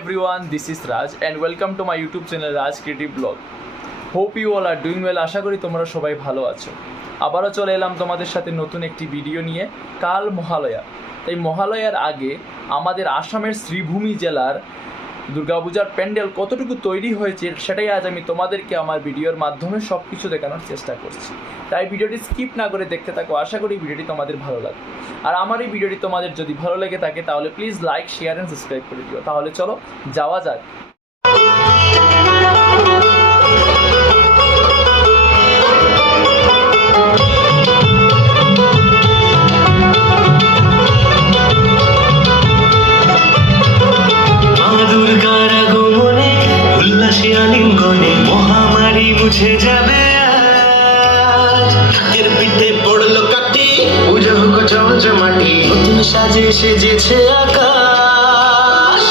Everyone, this is Raj and welcome to my YouTube channel Raj Creative Blog. Hope you all are doing well. আশা করি তোমরা সবাই ভালো আছো। আবারও চলে এলাম তোমাদের সাথে নতুন একটি ভিডিও নিয়ে। কাল মহালয়া, তাই মহালয়ার আগে আমাদের আসামের শ্রীভূমি জেলার দুর্গাপূজার প্যান্ডেল কতটুকু তৈরি হয়েছে সেটাই আজ আমি তোমাদেরকে আমার ভিডিওর মাধ্যমে সব কিছু দেখানোর চেষ্টা করছি। তাই ভিডিওটি স্কিপ না করে দেখতে থাকো। আশা করি ভিডিওটি তোমাদের ভালো লাগবে। আর আমার এই ভিডিওটি তোমাদের যদি ভালো লেগে থাকে তাহলে please like, share and subscribe করে দিও। তাহলে চলো যাওয়া যাক। মহামারী মুছে যাবে আজ, এর পিঠে পড়লো কাটি, পুজো হোক চমচমাটি, নতুন সাজে সেজেছে আকাশ।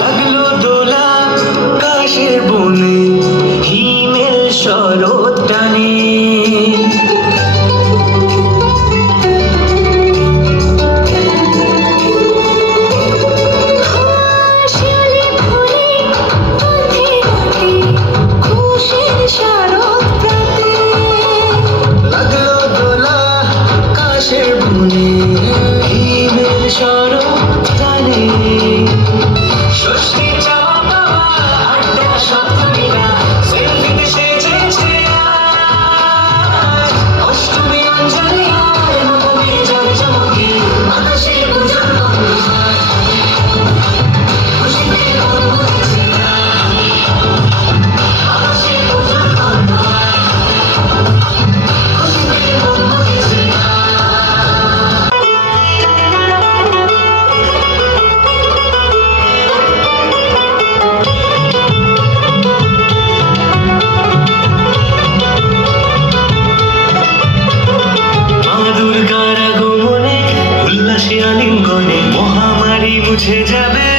লাগলো দোলা কাশে বনে, হিমেল শরৎ টানে, লাগলো দোলা কাশে বনে, হিমেল শরৎ টানে। মহামারী মুছে যাবে